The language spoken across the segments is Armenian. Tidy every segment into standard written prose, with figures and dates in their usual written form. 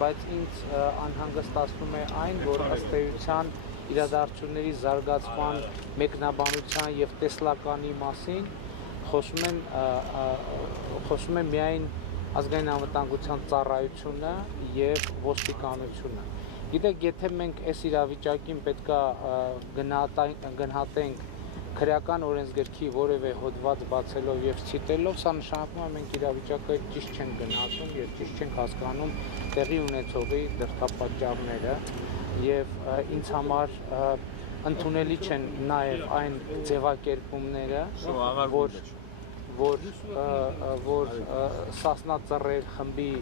Բայց ինձ անհանգստացնում է այն, որ ըստ էության իրադարձությունների զարգացման, մեկնաբանության եւ տեսլականի մասին խոսում են միայն ազգային անվտանգության ծառայությունը եւ ոստիկանությունը։ Գիտեք, եթե մենք այս իրավիճակին պետքա գնահատենք քրեական օրենսգրքի որևէ հոդված բացելով եւ ցիտելով, սա նշանակում է մենք իրավիճակը ճիշտ չենք գնահատում եւ ճիշտ չենք հասկանում տեղի ունեցողի դրդապատճառները եւ ինձ համար ընդունելի չեն նաեւ այն ձևակերպումները, որ Սասնա ծռեր խմբի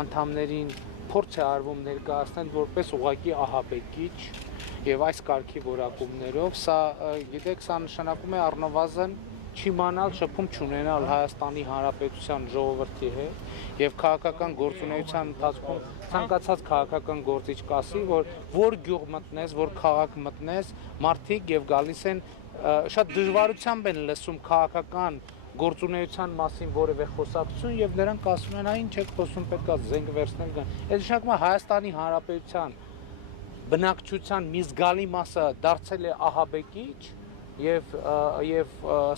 անդամներին փորձ է արվում ներկայացնել որպես ուղղակի ահաբեկիչ եւ այս կարգի որակումներով, սա գիտեք, սա նշանակում է առնվազն չիմանալ, շփում չունենալ Հայաստանի Հանրապետության ժողովրդի հետ եւ քաղաքական գործունեության ընթացքում ցանկացած քաղաքական գործիչ կասի, որ գյուղ մտնես, որ քաղաք մտնես, մարդիկ եւ գալիս են շատ դժվարությամբ են լսում քաղաքական գործունեության մասին որևէ խոսակցություն եւ նրանք ասում են, այն չեք խոսում, պետք է զենք վերցնել գան։ Այդ նշանակում է Հայաստանի Հանրապետության բնակչության մի զգալի մասը դարձել է ահաբեկիչ եւ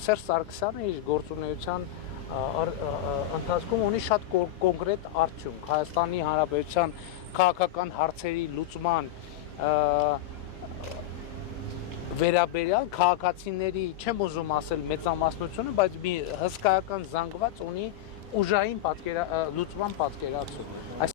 Սերժ Սարգսյանը իր գործունեության ընթացքում ունի շատ կոնկրետ արդյունք Հայաստանի Հանրապետության քաղաքական հարցերի լուծման վերաբերյալ քաղաքացիների, չեմ ուզում ասել մեծամասնությունը, բայց մի հսկայական զանգված ունի ուժային լուծման պատկերացում։